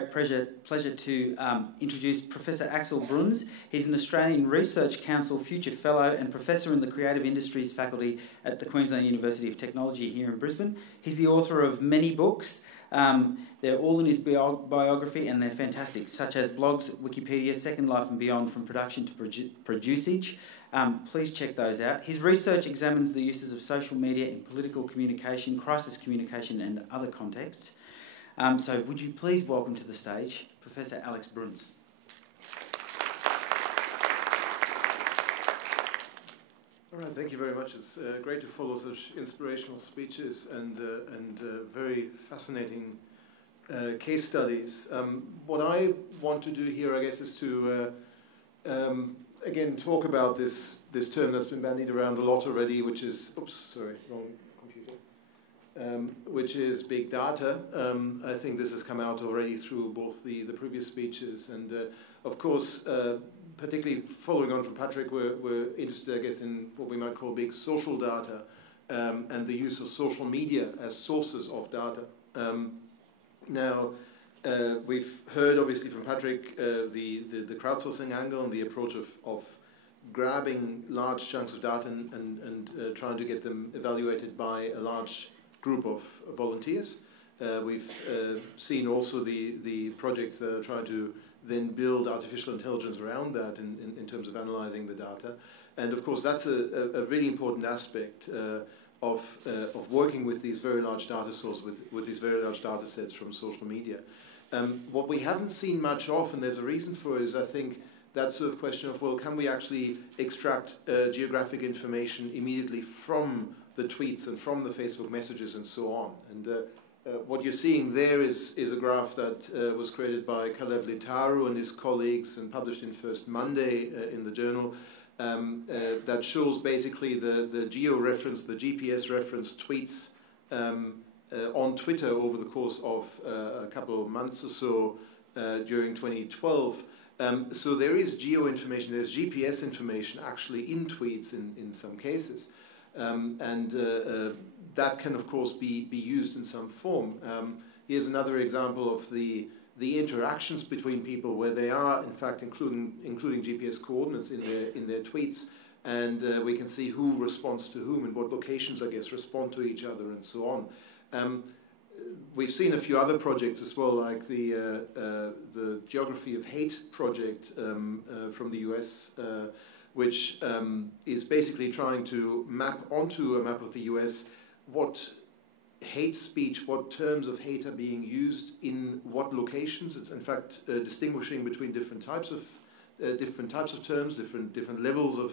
great pleasure to introduce Professor Axel Bruns. He's an Australian Research Council Future Fellow and Professor in the Creative Industries faculty at the Queensland University of Technology here in Brisbane. He's the author of many books. They're all in his biography and they're fantastic, such as blogs, Wikipedia, Second Life and Beyond, From Production to Producage. Please check those out. His research examines the uses of social media in political communication, crisis communication and other contexts. So would you please welcome to the stage Professor Alex Bruns. All right, thank you very much. It's great to follow such inspirational speeches and very fascinating case studies. What I want to do here, I guess, is to again talk about this term that's been bandied around a lot already, which is which is big data. I think this has come out already through both the previous speeches, and of course, particularly following on from Patrick, we're interested, I guess, in what we might call big social data and the use of social media as sources of data. Now, we've heard obviously from Patrick the crowdsourcing angle and the approach of grabbing large chunks of data and trying to get them evaluated by a large group of volunteers. We've seen also the projects that are trying to then build artificial intelligence around that in terms of analyzing the data. And of course, that's a really important aspect of working with these very large data sources, with these very large data sets from social media. What we haven't seen much of, and there's a reason for it, is I think that sort of question of, well, can we actually extract geographic information immediately from the tweets and from the Facebook messages and so on? And what you're seeing there is a graph that was created by Kalev Litaru and his colleagues and published in First Monday in the journal, that shows basically the geo-reference, the GPS reference tweets on Twitter over the course of a couple of months or so during 2012. So there is geo-information, there's GPS information actually in tweets in some cases. That can, of course, be used in some form. Here's another example of the interactions between people where they are, in fact, including GPS coordinates in their tweets, and we can see who responds to whom and what locations, I guess, respond to each other and so on. We've seen a few other projects as well, like the Geography of Hate project from the US, which is basically trying to map onto a map of the US what hate speech, what terms of hate are being used in what locations. It's in fact distinguishing between different types of terms, different levels of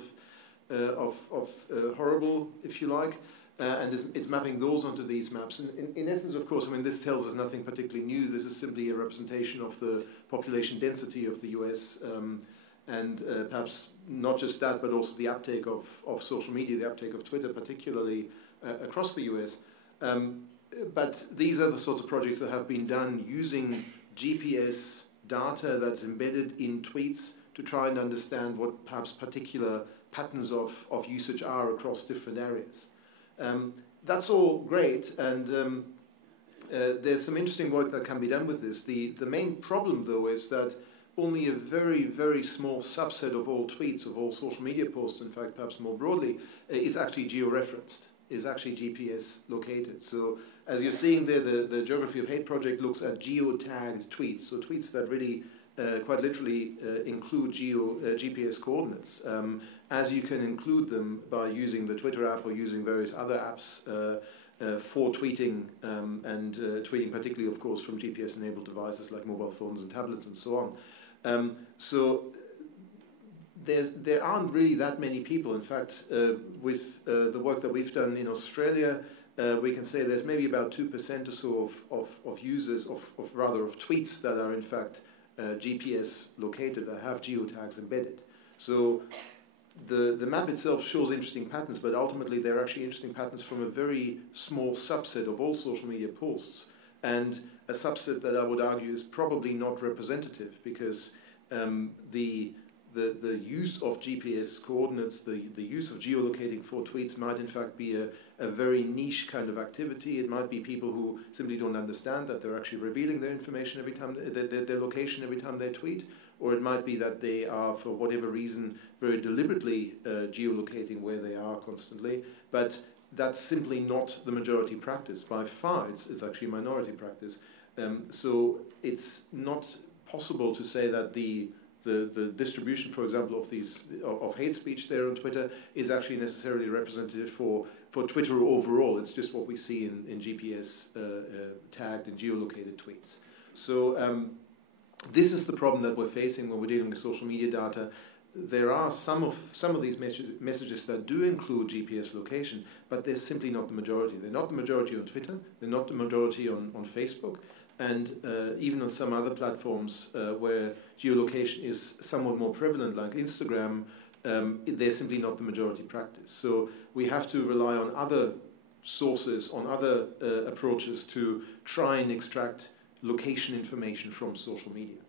horrible, if you like, and it's mapping those onto these maps. And in essence, of course, I mean, this tells us nothing particularly new. This is simply a representation of the population density of the US. And perhaps not just that, but also the uptake of social media, the uptake of Twitter, particularly across the US. But these are the sorts of projects that have been done using GPS data that's embedded in tweets to try and understand what perhaps particular patterns of usage are across different areas. That's all great, and there's some interesting work that can be done with this. The main problem, though, is that only a very, very small subset of all tweets, of all social media posts, in fact, perhaps more broadly, is actually geo-referenced, is actually GPS located. So as you're seeing there, the Geography of Hate project looks at geo-tagged tweets, so tweets that really quite literally include GPS coordinates, as you can include them by using the Twitter app or using various other apps for tweeting, and tweeting particularly, of course, from GPS-enabled devices like mobile phones and tablets and so on. So there aren't really that many people. In fact, with the work that we've done in Australia, we can say there's maybe about 2% or so of users, of tweets that are in fact GPS located, that have geotags embedded. So the map itself shows interesting patterns, but ultimately they're actually interesting patterns from a very small subset of all social media posts, and a subset that I would argue is probably not representative, because the the use of GPS coordinates, the use of geolocating for tweets might in fact be a very niche kind of activity. It might be people who simply don't understand that they're actually revealing their information every time, their location every time they tweet, or it might be that they are, for whatever reason, very deliberately geolocating where they are constantly, but that's simply not the majority practice. By far, it's actually a minority practice. So it's not possible to say that the distribution, for example, of hate speech there on Twitter is actually necessarily representative for Twitter overall. It's just what we see in GPS tagged and geolocated tweets. So this is the problem that we're facing when we're dealing with social media data. There are some of these messages that do include GPS location, but they're simply not the majority. They're not the majority on Twitter. They're not the majority on Facebook. And even on some other platforms where geolocation is somewhat more prevalent, like Instagram, they're simply not the majority practice. So we have to rely on other sources, on other approaches to try and extract location information from social media.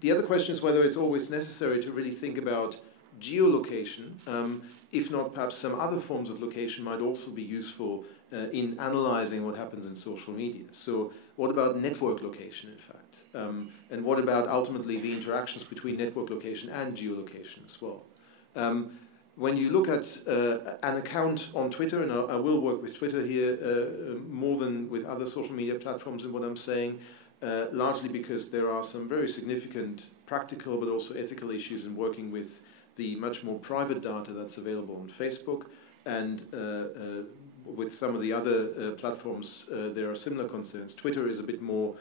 The other question is whether it's always necessary to really think about geolocation. If not, perhaps some other forms of location might also be useful in analyzing what happens in social media. So what about network location, in fact? And what about ultimately the interactions between network location and geolocation as well? When you look at an account on Twitter, and I will work with Twitter here more than with other social media platforms in what I'm saying, largely because there are some very significant practical but also ethical issues in working with the much more private data that's available on Facebook, and with some of the other platforms there are similar concerns. Twitter is a bit more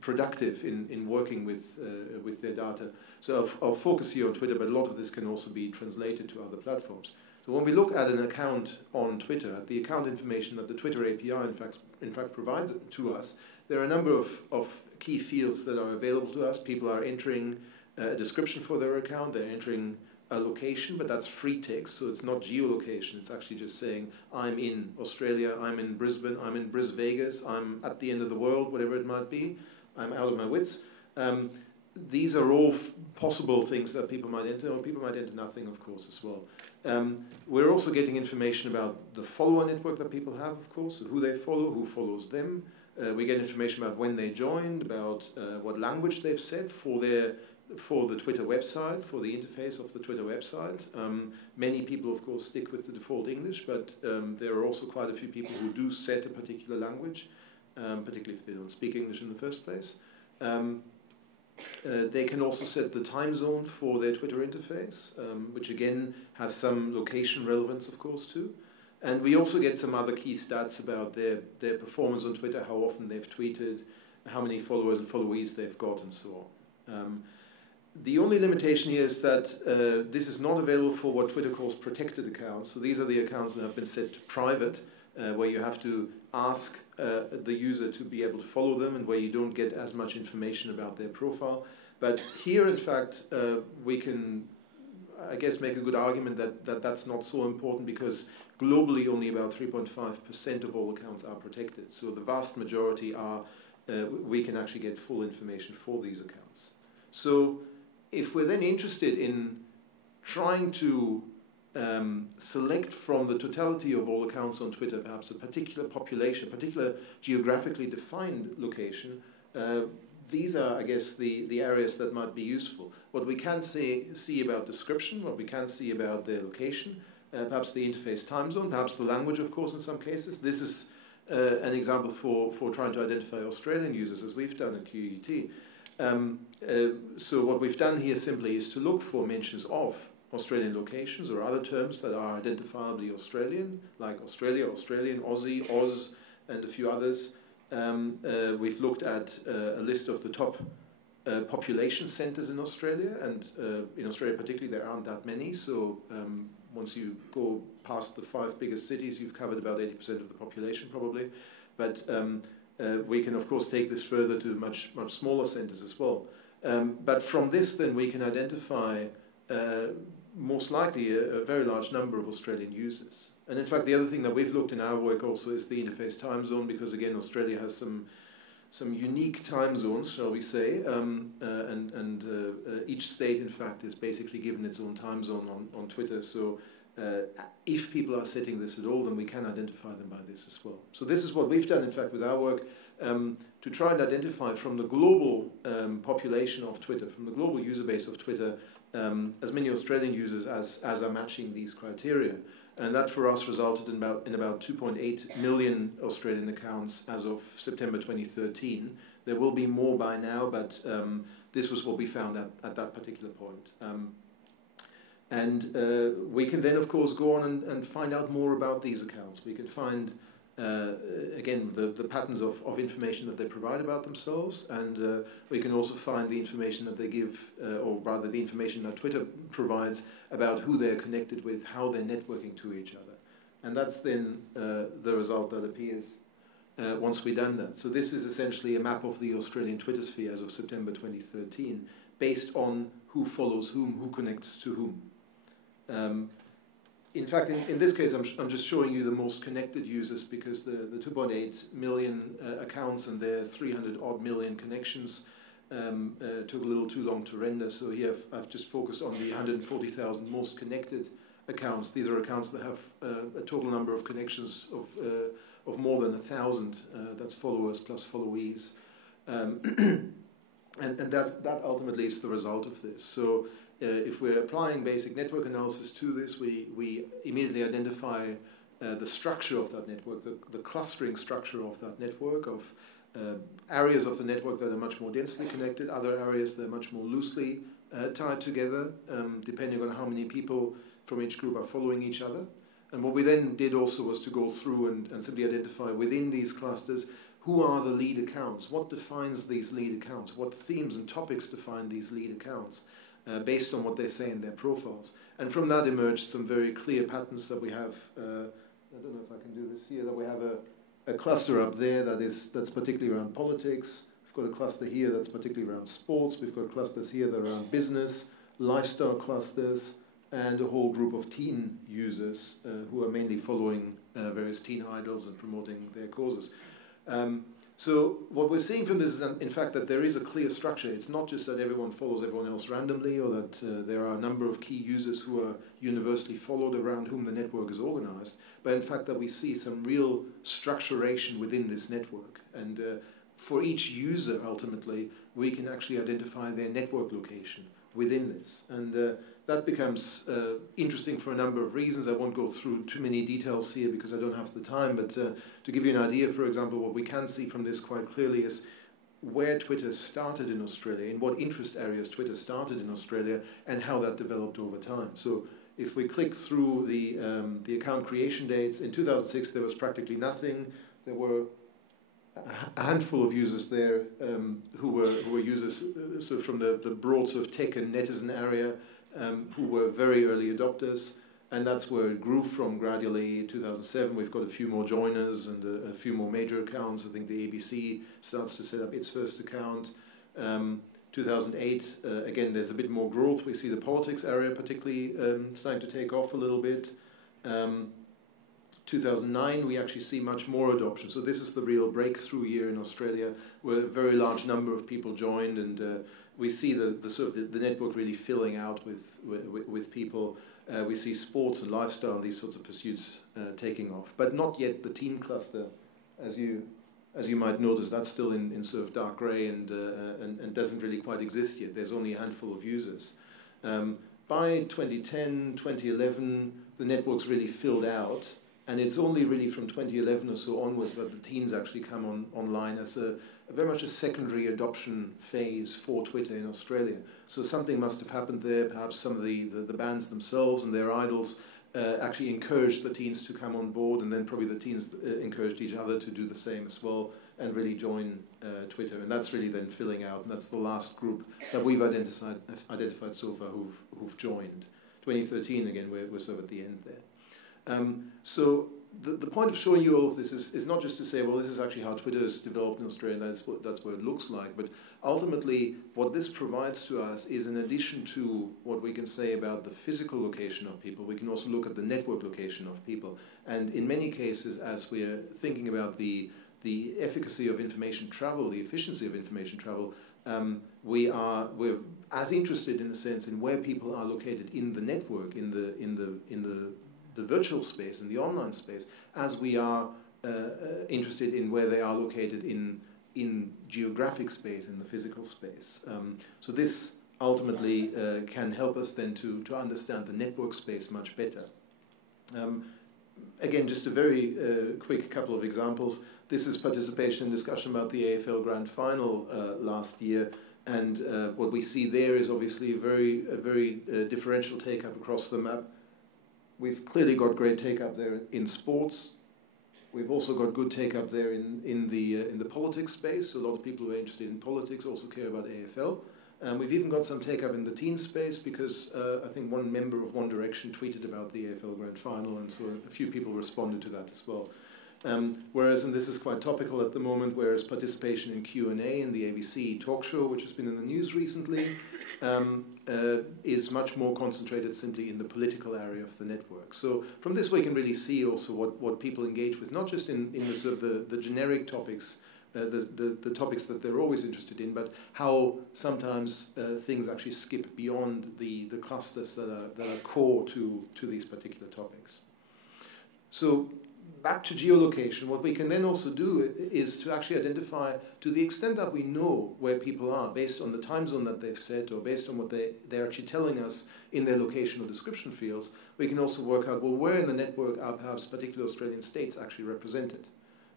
productive in working with their data. So I'll focus here on Twitter, but a lot of this can also be translated to other platforms. So when we look at an account on Twitter, at the account information that the Twitter API in fact provides to us, there are a number of key fields that are available to us. People are entering a description for their account, they're entering a location, but that's free text, so it's not geolocation. It's actually just saying, I'm in Australia, I'm in Brisbane, I'm in Bris Vegas, I'm at the end of the world, whatever it might be, I'm out of my wits. These are all possible things that people might enter, or people might enter nothing, of course, as well. We're also getting information about the follower network that people have, of course, so who they follow, who follows them. We get information about when they joined, about what language they've set for the Twitter website, for the interface of the Twitter website. Many people, of course, stick with the default English, but there are also quite a few people who do set a particular language, particularly if they don't speak English in the first place. They can also set the time zone for their Twitter interface, which again has some location relevance, of course, too. And we also get some other key stats about their performance on Twitter, how often they've tweeted, how many followers and followees they've got, and so on. The only limitation here is that this is not available for what Twitter calls protected accounts. So these are the accounts that have been set to private, where you have to ask the user to be able to follow them, and where you don't get as much information about their profile. But here, in fact, we can, I guess, make a good argument that that's not so important, because globally only about 3.5% of all accounts are protected. So the vast majority are, we can actually get full information for these accounts. So if we're then interested in trying to select from the totality of all accounts on Twitter perhaps a particular population, a particular geographically defined location, these are, I guess, the areas that might be useful. What we can see about description, what we can see about their location, perhaps the interface time zone, perhaps the language, of course, in some cases. This is an example for trying to identify Australian users, as we've done at QUT. So what we've done here simply is to look for mentions of Australian locations or other terms that are identifiably Australian, like Australia, Australian, Aussie, Oz, and a few others. We've looked at a list of the top population centres in Australia, and in Australia particularly there aren't that many, so once you go past the 5 biggest cities, you've covered about 80% of the population probably. But we can, of course, take this further to much smaller centres as well. But from this, then, we can identify most likely a very large number of Australian users. And in fact, the other thing that we've looked in our work also is the interface time zone, because again, Australia has some some unique time zones, shall we say, each state, in fact, is basically given its own time zone on Twitter. So if people are setting this at all, then we can identify them by this as well. So this is what we've done, in fact, with our work, to try and identify from the global population of Twitter, from the global user base of Twitter, as many Australian users as are matching these criteria. And that for us resulted in about 2.8 million Australian accounts as of September 2013. There will be more by now, but this was what we found at that particular point. We can then, of course, go on and find out more about these accounts. We can find, again, the patterns of information that they provide about themselves, and we can also find the information that they give, or rather the information that Twitter provides about who they're connected with, how they're networking to each other. And that's then the result that appears once we've done that. So this is essentially a map of the Australian Twitter sphere as of September 2013, based on who follows whom, who connects to whom. In fact, in this case, I'm just showing you the most connected users, because the 2.8 million accounts and their 300-odd million connections took a little too long to render. So here I've just focused on the 140,000 most connected accounts. These are accounts that have a total number of connections of more than 1,000. That's followers plus followees. And that ultimately is the result of this. So if we're applying basic network analysis to this, we immediately identify the structure of that network, the clustering structure of that network, of areas of the network that are much more densely connected, other areas that are much more loosely tied together, depending on how many people from each group are following each other. And what we then did also was to go through and simply identify within these clusters who are the lead accounts, what defines these lead accounts, what themes and topics define these lead accounts, based on what they say in their profiles. And from that emerged some very clear patterns that we have. I don't know if I can do this here, that we have a cluster up there that's particularly around politics. We've got a cluster here that's particularly around sports. We've got clusters here that are around business, lifestyle clusters, and a whole group of teen users who are mainly following various teen idols and promoting their causes. So what we're seeing from this is, in fact, that there is a clear structure. It's not just that everyone follows everyone else randomly, or that there are a number of key users who are universally followed around whom the network is organized, but in fact that we see some real structuration within this network. And for each user, ultimately, we can actually identify their network location within this. And that becomes interesting for a number of reasons. I won't go through too many details here because I don't have the time, but to give you an idea, for example, what we can see from this quite clearly is where Twitter started in Australia, in what interest areas Twitter started in Australia, and how that developed over time. So if we click through the account creation dates, in 2006 there was practically nothing. There were a handful of users there who were users so from the broad sort of tech and netizen area, who were very early adopters, and that's where it grew from gradually. 2007, we've got a few more joiners and a few more major accounts. I think the ABC starts to set up its first account. 2008, again, there's a bit more growth. We see the politics area particularly starting to take off a little bit. 2009, we actually see much more adoption. So this is the real breakthrough year in Australia, where a very large number of people joined, and we see the sort of the network really filling out with people. We see sports and lifestyle and these sorts of pursuits taking off, but not yet the teen cluster, as you might notice. That's still in sort of dark grey and doesn't really quite exist yet. There's only a handful of users. By 2010, 2011, the network's really filled out. And it's only really from 2011 or so onwards that the teens actually come online as a very much a secondary adoption phase for Twitter in Australia. So something must have happened there. Perhaps some of the bands themselves and their idols actually encouraged the teens to come on board, and then probably the teens encouraged each other to do the same as well and really join Twitter. And that's really then filling out, and that's the last group that we've identified so far who've joined. 2013, again, we're sort of at the end there. So the point of showing you all of this is not just to say, well, this is actually how Twitter is developed in Australia, that's what it looks like, but ultimately what this provides to us is, in addition to what we can say about the physical location of people, we can also look at the network location of people. And in many cases, as we're thinking about the the efficacy of information travel, the efficiency of information travel, we're as interested in a sense in where people are located in the network, in the virtual space, in the online space, as we are interested in where they are located in geographic space, in the physical space. So this ultimately can help us then to understand the network space much better. Again, just a very quick couple of examples. This is participation in discussion about the AFL Grand Final last year, and what we see there is obviously a very differential take-up across the map. We've clearly got great take-up there in sports. We've also got good take-up there in the politics space. A lot of people who are interested in politics also care about AFL. We've even got some take-up in the teen space because I think one member of One Direction tweeted about the AFL Grand Final, and so a few people responded to that as well. Whereas, and this is quite topical at the moment, whereas participation in Q&A in the ABC talk show, which has been in the news recently, is much more concentrated simply in the political area of the network. So from this we can really see also what people engage with, not just in the sort of the generic topics, the topics that they're always interested in, but how sometimes things actually skip beyond the clusters that are core to these particular topics. So back to geolocation, what we can then also do is to actually identify, to the extent that we know where people are, based on the time zone that they've set, or based on what they're actually telling us in their locational description fields, we can also work out, well, where in the network are perhaps particular Australian states actually represented.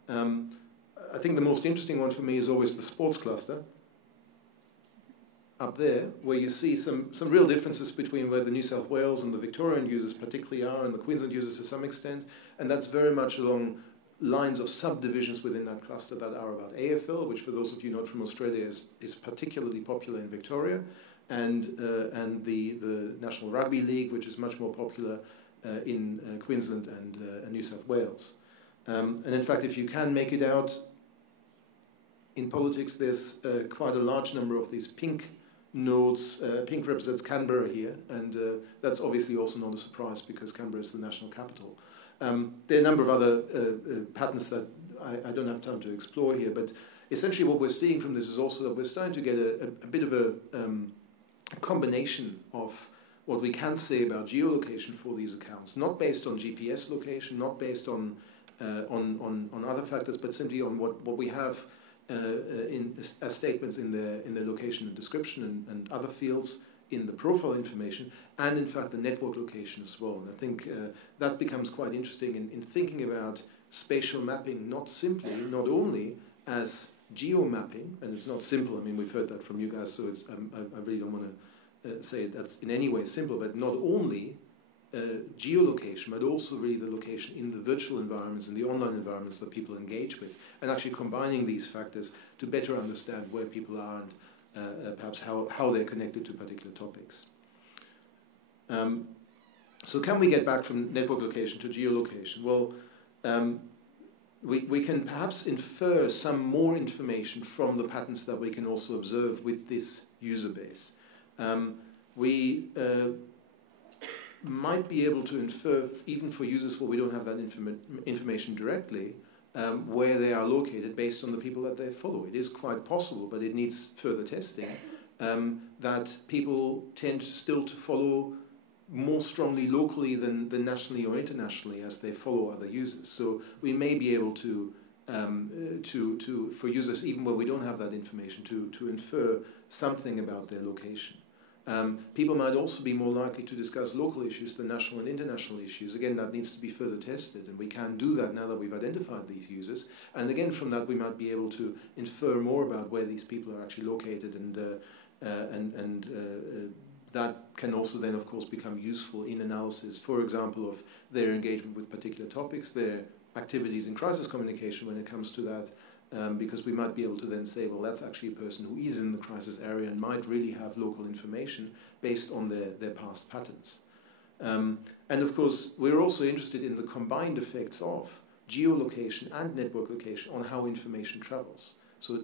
I think the most interesting one for me is always the sports cluster, up there, where you see some real differences between where the New South Wales and the Victorian users particularly are, and the Queensland users to some extent, and that's very much along lines of subdivisions within that cluster that are about AFL, which for those of you not from Australia is particularly popular in Victoria, and the National Rugby League, which is much more popular in Queensland and New South Wales. And in fact, if you can make it out, in politics there's quite a large number of these pink nodes. Pink represents Canberra here, and that's obviously also not a surprise because Canberra is the national capital. There are a number of other patterns that I don't have time to explore here, but essentially what we're seeing from this is also that we're starting to get a bit of a combination of what we can say about geolocation for these accounts, not based on GPS location, not based on other factors, but simply on what we have as statements in the location and description and other fields in the profile information, and in fact the network location as well. And I think that becomes quite interesting in thinking about spatial mapping, not only as geo-mapping, and it's not simple. I mean, we've heard that from you guys, so it's, I really don't want to say that's in any way simple, but not only geolocation, but also really the location in the virtual environments and the online environments that people engage with, and actually combining these factors to better understand where people are and perhaps how they're connected to particular topics. So can we get back from network location to geolocation? Well, we can perhaps infer some more information from the patterns that we can also observe with this user base. We might be able to infer, even for users where we don't have that information directly, where they are located based on the people that they follow. It is quite possible, but it needs further testing, that people tend still to follow more strongly locally than nationally or internationally as they follow other users. So we may be able to for users, even where we don't have that information, to infer something about their location. People might also be more likely to discuss local issues than national and international issues. Again, that needs to be further tested, and we can do that now that we've identified these users. And again, from that, we might be able to infer more about where these people are actually located, and that can also then, of course, become useful in analysis, for example, of their engagement with particular topics, their activities in crisis communication when it comes to that. Because we might be able to then say, well, that's actually a person who is in the crisis area and might really have local information based on their past patterns. And of course, we're also interested in the combined effects of geolocation and network location on how information travels. So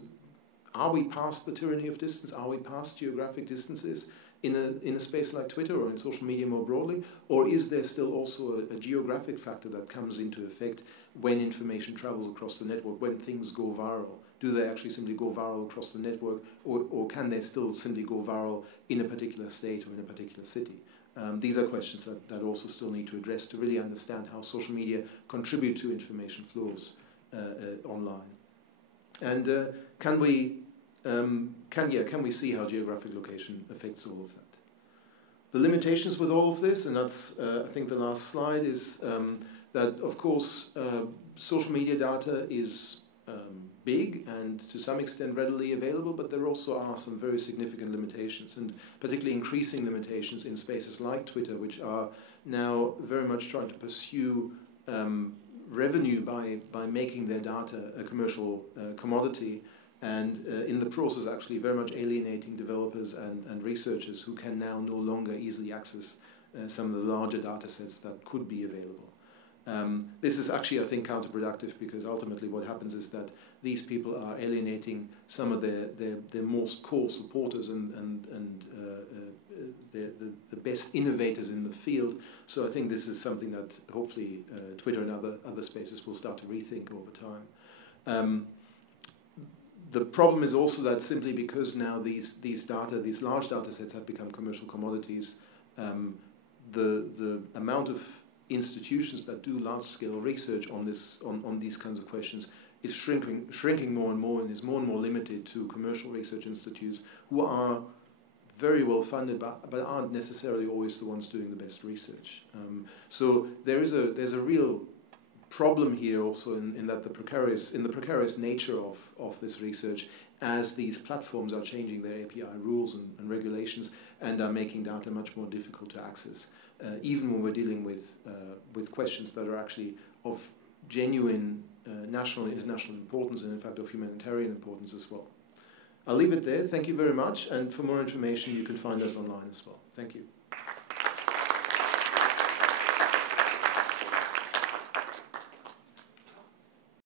are we past the tyranny of distance? Are we past geographic distances? in a space like Twitter or in social media more broadly? Or is there still also a geographic factor that comes into effect when information travels across the network, when things go viral? Do they actually simply go viral across the network, or can they still simply go viral in a particular state or in a particular city? These are questions that also still need to address to really understand how social media contribute to information flows online. And can we see how geographic location affects all of that? The limitations with all of this, and that's I think the last slide, is that of course social media data is big and to some extent readily available, but there also are some very significant limitations, and particularly increasing limitations in spaces like Twitter, which are now very much trying to pursue revenue by making their data a commercial commodity, and in the process actually very much alienating developers and researchers who can now no longer easily access some of the larger data sets that could be available. This is actually, I think, counterproductive, because ultimately what happens is that these people are alienating some of their most core supporters and the best innovators in the field. So I think this is something that hopefully Twitter and other spaces will start to rethink over time. The problem is also that simply because now these large data sets have become commercial commodities, the amount of institutions that do large-scale research on these kinds of questions is shrinking more and more, and is more and more limited to commercial research institutes who are very well funded, but aren't necessarily always the ones doing the best research. So there's a real problem here also in that the precarious nature of this research, as these platforms are changing their API rules and regulations and are making data much more difficult to access, even when we're dealing with questions that are actually of genuine national and international importance, and in fact of humanitarian importance as well. I'll leave it there. Thank you very much, and for more information you can find us online as well. Thank you.